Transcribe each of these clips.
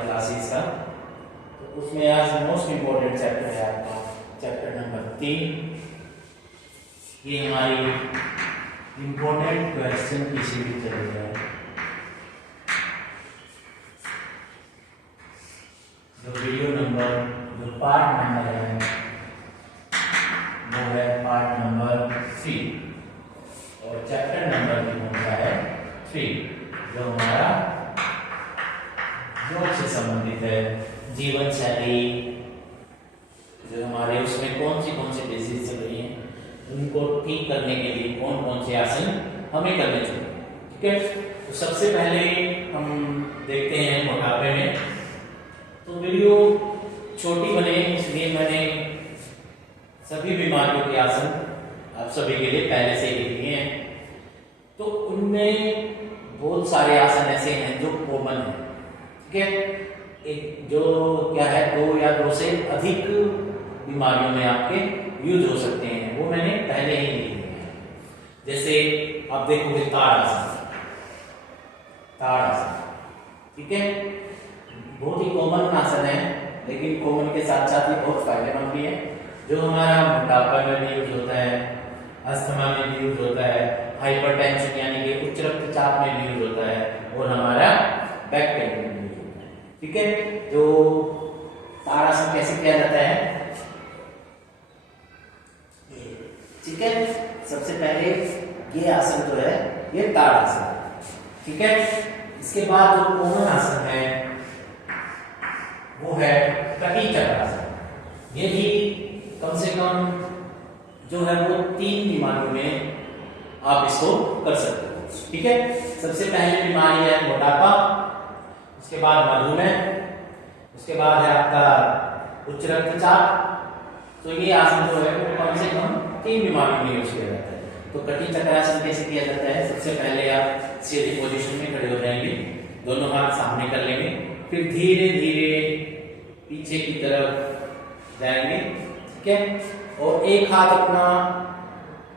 Classes का। तो उसमें आज मोस्ट इम्पोर्टेंट चैप्टर है आपका चैप्टर नंबर 3। ये हमारी इम्पोर्टेंट क्वेश्चन की सीरीज चल रही है। जो वीडियो नंबर जो पार्ट नंबर है वो है पार्ट नंबर 3 और चैप्टर नंबर भी होता है 3, जो हमारा योग से संबंधित है। जीवन शैली जो हमारे उसमें कौन सी डिजीज चल रही हैं उनको ठीक करने के लिए कौन कौन से आसन हमें करने चाहिए। ठीक है, तो सबसे पहले हम देखते हैं मोटापे में। तो वीडियो छोटी बने इसलिए मैंने सभी बीमारियों के आसन आप सभी के लिए पहले से ही लिखे हैं। तो उनमें बहुत सारे आसन ऐसे हैं जो कॉमन है। ठीक है, एक जो क्या है 2 या 2 से अधिक बीमारियों में आपके यूज हो सकते हैं, वो मैंने पहले ही लिखे हैं। जैसे आप देखोगे ताड़ आसन, ठीक है, बहुत ही कॉमन आसन है, लेकिन कॉमन के साथ साथ ये बहुत फायदेमंद भी है। जो हमारा मोटापा में भी यूज होता है, अस्थमा में भी यूज होता है, हाइपरटेंशन यानी कि उच्च रक्तचाप में भी यूज होता है और हमारा बैक पेन में भी यूज होता है। ठीक है, जो ताड़ आसन कैसे किया जाता है? ठीक है, सबसे पहले ये आसन जो है ये ताड़ आसन। ठीक है, इसके बाद जो कॉमन आसन है वो है कटी चक्रासन। ये भी कम से कम जो है वो 3 बीमारियों में आप इसको कर सकते हो। ठीक है, सबसे पहली बीमारी है मोटापा, उसके बाद मधुमेह, उसके बाद है आपका उच्च रक्तचाप। तो ये आसन जो है वो कम से कम 3 बीमारियों में यूज किया जाता है। तो कटी चक्रासन कैसे किया जाता है? सबसे पहले आप सीधी पोजीशन में खड़े हो जाएंगे, दोनों हाथ सामने कर लेंगे, फिर धीरे धीरे पीछे की तरफ जाएंगे। ठीक है, और एक हाथ अपना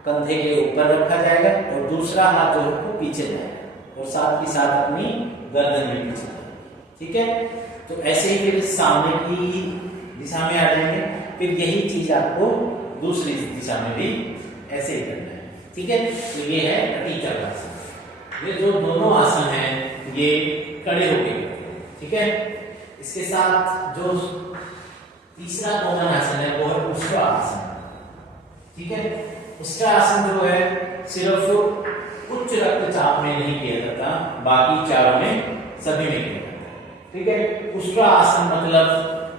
कंधे के ऊपर रखा जाएगा और दूसरा हाथ जो है वो पीछे जाएगा और साथ ही साथ अपनी गर्दन में पीछे जाएगा। ठीक है, तो ऐसे ही फिर सामने की दिशा में आ जाएंगे, फिर यही चीज आपको दूसरी दिशा में भी ऐसे ही करना है। ठीक है, तो ये है कटी चक्रासन। ये जो दोनों आसन हैं ये खड़े होके करते हैं। ठीक है, इसके साथ जो तीसरा कॉमन आसन है वो है उष्ट्रासन। ठीक है, उष्ट्रासन जो है सिर्फ उच्च रक्तचाप में नहीं किया जाता, बाकी चारों में सभी में किया जाता है। ठीक है, उष्ट्रासन मतलब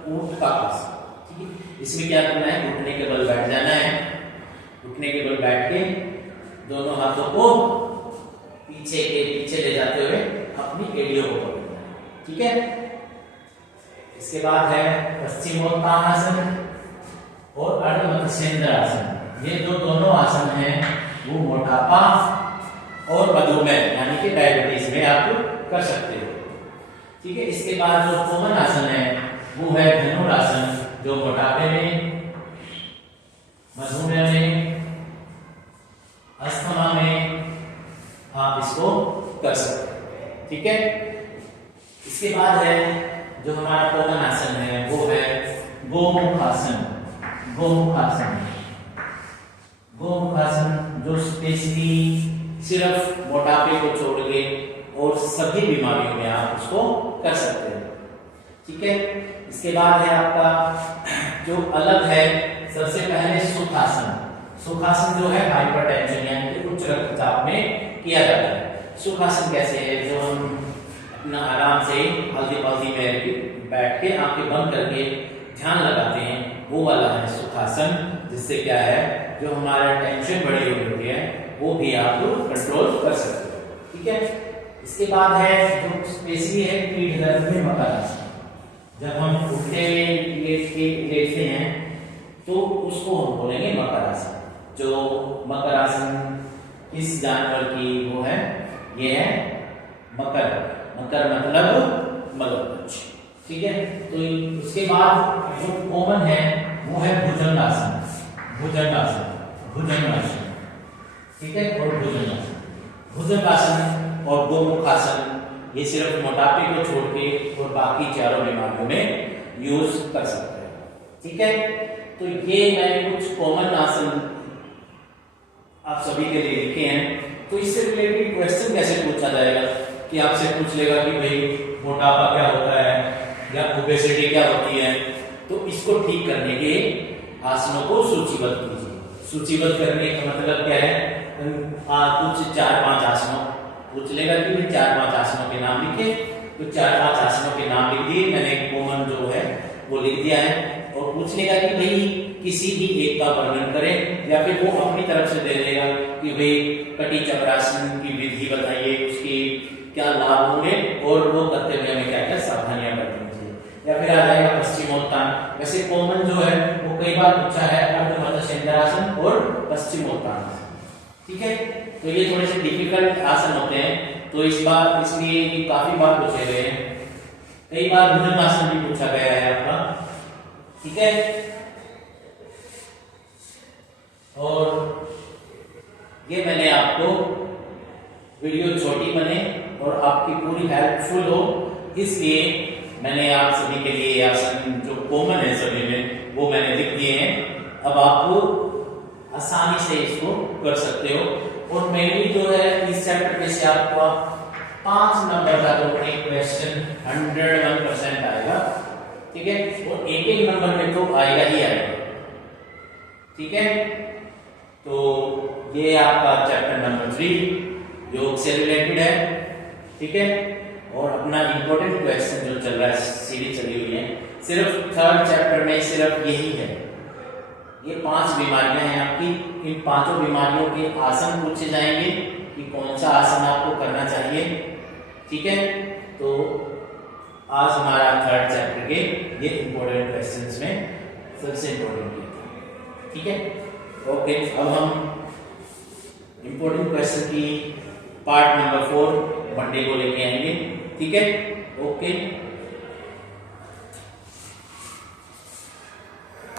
ऊंट का आसन। ठीक है, इसमें क्या करना है? घुटने के बल बैठ जाना है, घुटने के बल बैठ के दोनों हाथों को पीछे ले जाते हुए अपनी एड़ियों को पकड़ना है। ठीक है, इसके बाद है पश्चिमोत्तानासन और अर्धमत्स्येंद्रासन। ये जो दोनों आसन हैं वो मोटापा और मधुमेह यानी कि डायबिटीज में आप कर सकते हो। ठीक है, इसके बाद जो कॉमन आसन है वो है धनुरासन, जो मोटापे में, मधुमेह में, अस्थमा में आप इसको कर सकते हो। ठीक है, इसके बाद है जो हमारा कॉमन आसन है वो है गोमुखासन। गोमुखासन जो स्पेशली सिर्फ मोटापे को छोड़ के और सभी बीमारियों में आप उसको कर सकते हो। ठीक है, इसके बाद है आपका जो अलग है, सबसे पहले सुखासन। सुखासन जो है हाइपरटेंशन यानी कि उच्च रक्तचाप में किया जाता है। सुखासन कैसे है? जो हम अपना आराम से हल्दी में बैठ के आंखें बंद करके ध्यान लगाते हैं, वो वाला है सुखासन, जिससे क्या है जो हमारा टेंशन बढ़ी हुई होती है वो भी आप कंट्रोल कर सकते हो। ठीक है, इसके बाद है जो स्पेशली है पीठ दर्द में मकरासन। जब हम उठते लेटते हैं तो उसको हम बोलेंगे मकरासन। जो मकरासन किस जानवर की वो है? ये है मकर मतलब मगरमच्छ। ठीक है, तो उसके बाद जो कॉमन है वो है भुजंगासन। ठीक है, और भुजंगासन और गोमुखासन ये सिर्फ मोटापे को छोड़ के और बाकी चारों बीमारियों में यूज कर सकते हैं। ठीक है, तो ये मैंने कुछ कॉमन आसन आप सभी के लिए लिखे हैं। तो इससे रिलेटेड क्वेश्चन कैसे पूछा जाएगा कि आपसे पूछ लेगा कि भाई मोटापा क्या होता है या ओबेसिटी क्या होती है, तो इसको ठीक करने के आसनों को सूचीबद्ध कीजिए। सूचीबद्ध करने का मतलब क्या है, कुछ 4-5 आसनों पूछ लेगा कि भाई 4-5 आसनों के नाम लिखे, तो 4-5 आसनों के नाम लिख दिए मैंने, कॉमन जो है वो लिख दिया है। और पूछ लेगा कि भाई किसी भी एक का वर्णन करें, या फिर वो अपनी तरफ से दे देगा कि भाई कटी चक्रासन की विधि बताइए, उसकी क्या लाभ होंगे और वो करते हुए हमें क्या क्या सावधानियां बरतनी चाहिए। या फिर आ जाएगा पश्चिमोत्तान। वैसे कॉमन जो है वो कई बार पूछा है अर्धमध्य और पश्चिमोत्तान। ठीक है, तो ये थोड़े से डिफिकल्ट आसन होते हैं, तो इस बार इसलिए काफी बार पूछे गए हैं। कई बार भुजंगासन भी पूछा गया है आपका। ठीक है, और ये मैंने आपको वीडियो छोटी बने और आपकी पूरी हेल्पफुल हो, इसलिए मैंने आप सभी के लिए आसन जो कॉमन है सभी में वो मैंने लिख दिए हैं। अब आप आसानी से इसको कर सकते हो। और मेनली जो है इस चैप्टर में से आपको 5 नंबर का तो एक क्वेश्चन 101% आएगा। ठीक है, और एक नंबर में तो आएगा ही आएगा। ठीक है, तो ये आपका चैप्टर नंबर 3 योग से रिलेटेड है। ठीक है, और अपना इंपॉर्टेंट क्वेश्चन जो चल रहा है, सीरीज चली हुई है, सिर्फ 3rd चैप्टर में सिर्फ यही है। ये 5 बीमारियां हैं आपकी, इन 5 बीमारियों के आसन पूछे जाएंगे कि कौन सा आसन आपको करना चाहिए। ठीक है, तो आज हमारा 3rd चैप्टर के ये इंपॉर्टेंट क्वेश्चंस में सबसे इंपॉर्टेंट ये था। ठीक है, ओके, अब हम इंपॉर्टेंट क्वेश्चन की पार्ट नंबर 4 मंडे को लेके आएंगे। ठीक है, ओके।